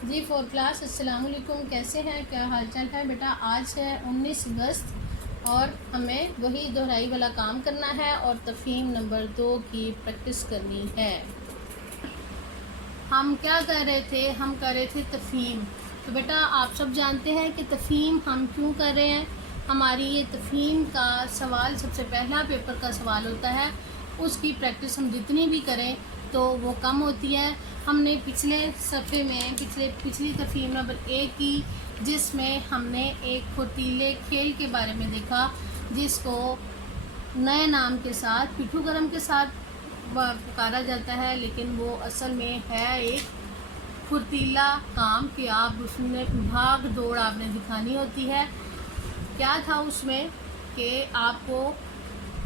جی 4 class السلام علیکم، کیسے ہیں؟ کیا حال چال ہے بیٹا؟ آج ہے 19 اگست اور ہمیں وہی دہرائی والا کام کرنا ہے اور تفہیم نمبر 2 کی پریکٹس کرنی ہے۔ ہم کیا کر رہے تھے؟ ہم کر رہے تھے تفہیم۔ تو بیٹا آپ سب جانتے ہیں کہ تفہیم ہم کیوں کر رہے ہیں۔ ہماری یہ تفہیم کا سوال سب سے پہلا پیپر کا سوال ہوتا ہے، اس کی پریکٹس ہم جتنی بھی کریں تو وہ کم ہوتی ہے۔ ہم نے پچھلے صفحے میں پچھلی تفہیم نمبر 1 کی، جس میں ہم نے ایک پھرتیلے کھیل کے بارے میں دیکھا جس کو نئے نام کے ساتھ پٹھو گرم کے ساتھ پکارا جاتا ہے، لیکن وہ اصل میں ہے ایک پھرتیلا کام کہ آپ اس میں بھاگ دوڑ آپ نے دکھانی ہوتی ہے۔ کیا تھا اس میں کہ آپ کو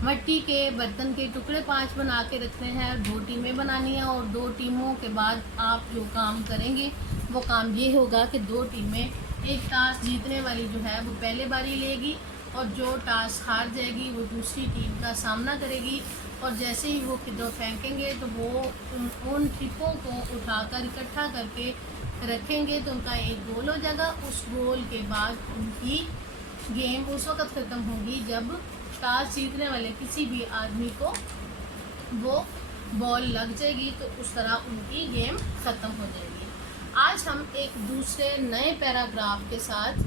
مٹی کے برتن کے ٹکڑے 5 بنا کے رکھنے ہیں، 2 ٹیمیں بنانی ہیں اور 2 ٹیموں کے بعد آپ جو کام کریں گے وہ کام یہ ہوگا کہ 2 ٹیمیں، ایک ٹاس جیتنے والی جو ہے وہ پہلے باری لے گی اور جو ٹاس ہار جائے گی وہ دوسری ٹیم کا سامنا کرے گی، اور جیسے ہی وہ کدو پھینکیں گے تو وہ ان ٹپوں کو اٹھا کر اکٹھا کر کے رکھیں گے تو ان کا ایک گول ہو جائے گا۔ اس گول کے بعد ان کی گیم اس وقت ختم ہوگی جب ٹاس جیتنے والے کسی بھی آدمی کو وہ بال لگ جائے گی، تو اس طرح ان کی گیم ختم ہو جائے گی۔ آج ہم ایک دوسرے نئے پیراگراف کے ساتھ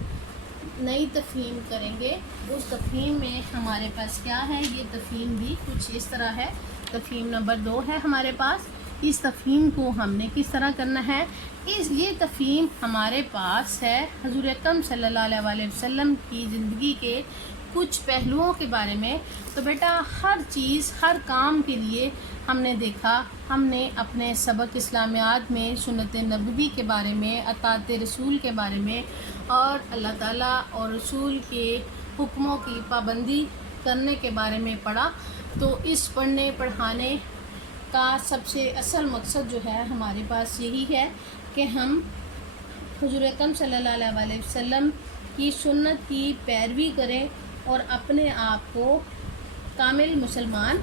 نئی تفہیم کریں گے۔ اس تفہیم میں ہمارے پاس کیا ہے؟ یہ تفہیم بھی کچھ اس طرح ہے۔ تفہیم نمبر 2 ہے ہمارے پاس۔ اس تفہیم کو ہم نے کس طرح کرنا ہے؟ یہ تفہیم ہمارے پاس ہے حضور اکرم صلی اللہ علیہ وسلم کی زندگی کے کچھ پہلوؤں کے بارے میں۔ تو بیٹا ہر چیز، ہر کام کے لیے ہم نے دیکھا، ہم نے اپنے سبق اسلامیات میں سنت نبوی کے بارے میں، اطاعت رسول کے بارے میں اور اللہ تعالیٰ اور رسول کے حکموں کی پابندی کرنے کے بارے میں پڑھا۔ تو اس پڑھنے پڑھانے کا سب سے اصل مقصد جو ہے ہمارے پاس یہی ہے کہ ہم حضور اکرم صلی اللہ علیہ وسلم کی سنت کی پیروی کریں اور اپنے آپ کو کامل مسلمان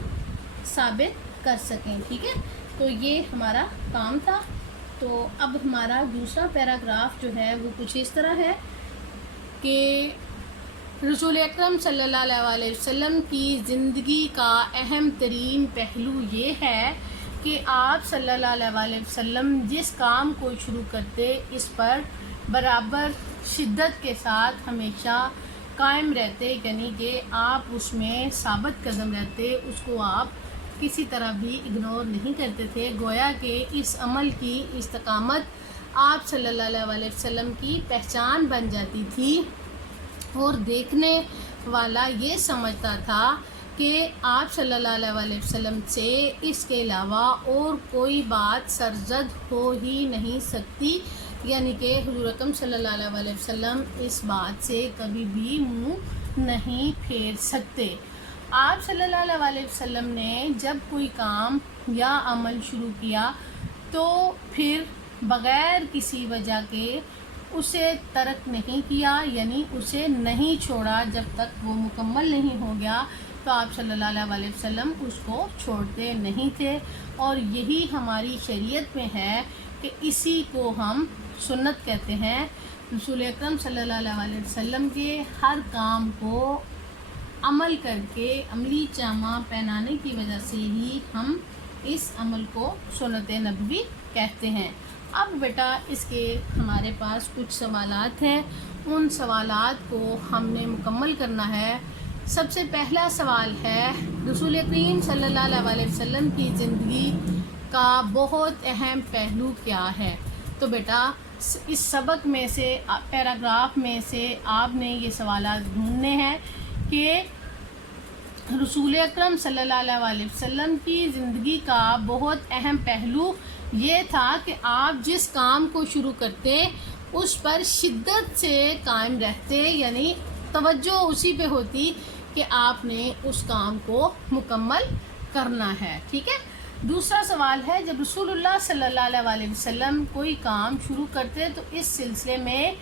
ثابت کر سکیں، ٹھیک ہے؟ تو یہ ہمارا کام تھا۔ تو اب ہمارا دوسرا پیراگراف جو ہے وہ کچھ اس طرح ہے کہ رسول اکرم صلی اللہ علیہ وسلم کی زندگی کا اہم ترین پہلو یہ ہے کہ آپ صلی اللہ علیہ وسلم جس کام کو شروع کرتے اس پر برابر شدت کے ساتھ ہمیشہ قائم رہتے، یعنی کہ آپ اس میں ثابت قدم رہتے، اس کو آپ کسی طرح بھی اگنور نہیں کرتے تھے، گویا کہ اس عمل کی استقامت آپ صلی اللہ علیہ وسلم کی پہچان بن جاتی تھی اور دیکھنے والا یہ سمجھتا تھا کہ آپ صلی اللہ علیہ وسلم سے اس کے علاوہ اور کوئی بات سرزد ہو ہی نہیں سکتی، یعنی کہ حضور اکرم صلی اللہ علیہ وسلم اس بات سے کبھی بھی منہ نہیں پھیر سکتے۔ آپ صلی اللہ علیہ وسلم نے جب کوئی کام یا عمل شروع کیا تو پھر بغیر کسی وجہ کے اسے ترک نہیں کیا، یعنی اسے نہیں چھوڑا جب تک وہ مکمل نہیں ہو گیا، تو آپ صلی اللہ علیہ وسلم اس کو چھوڑتے نہیں تھے، اور یہی ہماری شریعت میں ہے کہ اسی کو ہم سنت کہتے ہیں۔ رسول اکرم صلی اللہ علیہ وسلم کے ہر کام کو عمل کر کے عملی جامہ پہنانے کی وجہ سے ہی ہم اس عمل کو سنت نبوی کہتے ہیں۔ اب بیٹا اس کے ہمارے پاس کچھ سوالات ہیں، ان سوالات کو ہم نے مکمل کرنا ہے۔ سب سے پہلا سوال ہے رسول کریم صلی اللہ علیہ وسلم کی زندگی کا بہت اہم پہلو کیا ہے؟ تو بیٹا اس سبق میں سے پیراگراف میں سے آپ نے یہ سوالات ڈھونڈنے ہیں کہ رسول اکرم صلی اللہ علیہ وسلم کی زندگی کا بہت اہم پہلو یہ تھا کہ آپ جس کام کو شروع کرتے اس پر شدت سے قائم رہتے، یعنی توجہ اسی پہ ہوتی کہ آپ نے اس کام کو مکمل کرنا ہے، ٹھیک ہے؟ دوسرا سوال ہے جب رسول اللہ صلی اللہ علیہ وسلم کوئی کام شروع کرتے تو اس سلسلے میں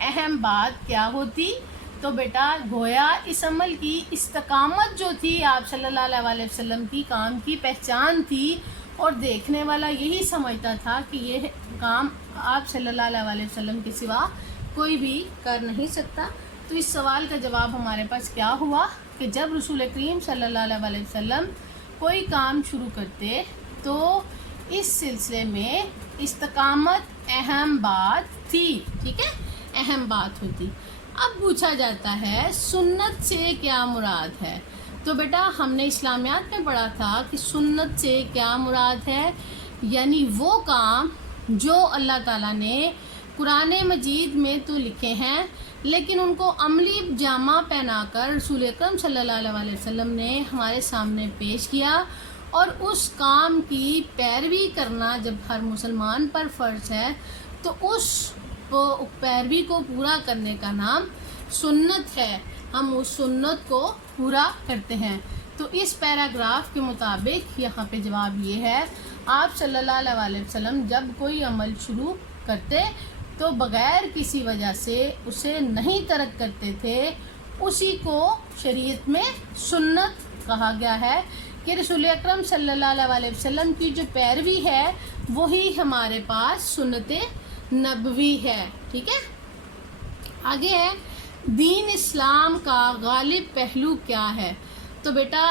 اہم بات کیا ہوتی؟ تو بیٹا گویا اس عمل کی استقامت جو تھی آپ صلی اللہ علیہ وسلم کی کام کی پہچان تھی، اور دیکھنے والا یہی سمجھتا تھا کہ یہ کام آپ صلی اللہ علیہ وسلم کے سوا کوئی بھی کر نہیں سکتا۔ تو اس سوال کا جواب ہمارے پاس کیا ہوا کہ جب رسول کریم صلی اللہ علیہ وسلم کوئی کام شروع کرتے تو اس سلسلے میں استقامت اہم بات تھی، ٹھیک ہے، اہم بات ہوتی۔ اب پوچھا جاتا ہے سنت سے کیا مراد ہے؟ تو بیٹا ہم نے اسلامیات میں پڑھا تھا کہ سنت سے کیا مراد ہے، یعنی وہ کام جو اللہ تعالیٰ نے قرآن مجید میں تو لکھے ہیں لیکن ان کو عملی جامہ پہنا کر رسول اکرم صلی اللہ علیہ وسلم نے ہمارے سامنے پیش کیا، اور اس کام کی پیروی کرنا جب ہر مسلمان پر فرض ہے تو اس پیروی کو پورا کرنے کا نام سنت ہے۔ ہم اس سنت کو پورا کرتے ہیں۔ تو اس پیراگراف کے مطابق یہاں پہ جواب یہ ہے، آپ صلی اللہ علیہ وسلم جب کوئی عمل شروع کرتے تو بغیر کسی وجہ سے اسے نہیں ترک کرتے تھے، اسی کو شریعت میں سنت کہا گیا ہے کہ رسول اکرم صلی اللہ علیہ وسلم کی جو پیروی ہے وہی ہمارے پاس سنت نبوی ہے، ٹھیک ہے۔ آگے ہے دین اسلام کا غالب پہلو کیا ہے؟ تو بیٹا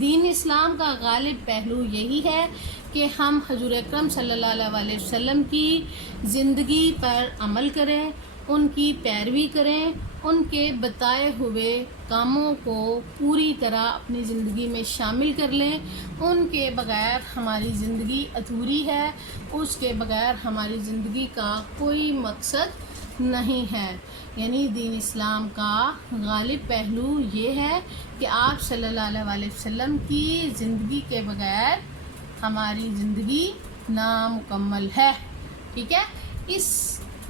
دین اسلام کا غالب پہلو یہی ہے کہ ہم حضور اکرم صلی اللہ علیہ وسلم کی زندگی پر عمل کریں، ان کی پیروی کریں، ان کے بتائے ہوئے کاموں کو پوری طرح اپنی زندگی میں شامل کر لیں۔ ان کے بغیر ہماری زندگی ادھوری ہے، اس کے بغیر ہماری زندگی کا کوئی مقصد نہیں ہے۔ یعنی دین اسلام کا غالب پہلو یہ ہے کہ آپ صلی اللہ علیہ وسلم کی زندگی کے بغیر ہماری زندگی نامکمل ہے، ٹھیک ہے۔ اس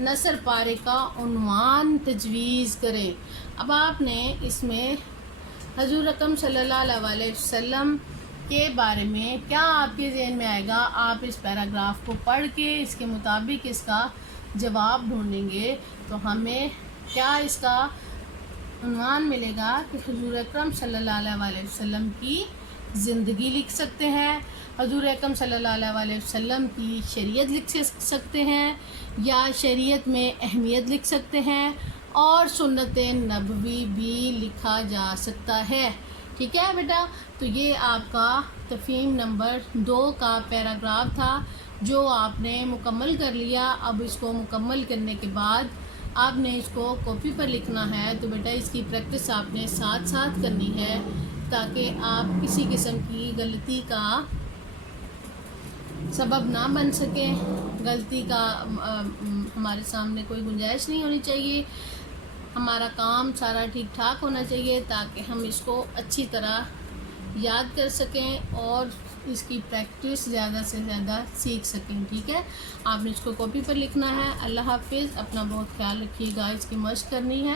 نثر پارے کا عنوان تجویز کریں۔ اب آپ نے اس میں حضور اکرم صلی اللہ علیہ وسلم کے بارے میں کیا آپ کے ذہن میں آئے گا؟ آپ اس پیراگراف کو پڑھ کے اس کے مطابق اس کا جواب ڈھونڈیں گے تو ہمیں کیا اس کا عنوان ملے گا کہ حضور اکرم صلی اللہ علیہ وسلم کی زندگی لکھ سکتے ہیں، حضور اکرم صلی اللہ علیہ وسلم کی شریعت لکھ سکتے ہیں، یا شریعت میں اہمیت لکھ سکتے ہیں، اور سنت نبوی بھی لکھا جا سکتا ہے، ٹھیک ہے بیٹا۔ تو یہ آپ کا تفہیم نمبر 2 کا پیراگراف تھا جو آپ نے مکمل کر لیا۔ اب اس کو مکمل کرنے کے بعد آپ نے اس کو کاپی پر لکھنا ہے، تو بیٹا اس کی پریکٹس آپ نے ساتھ ساتھ کرنی ہے تاکہ آپ کسی قسم کی غلطی کا سبب نہ بن سکے، غلطی کا ہمارے سامنے کوئی گنجائش نہیں ہونی چاہیے، ہمارا کام سارا ٹھیک ٹھاک ہونا چاہیے تاکہ ہم اس کو اچھی طرح یاد کر سکیں اور اس کی پریکٹس زیادہ سے زیادہ سیکھ سکیں، ٹھیک ہے۔ آپ نے اس کو کاپی پر لکھنا ہے۔ اللہ حافظ، اپنا بہت خیال رکھیے گا، اس کی مشق کرنی ہے۔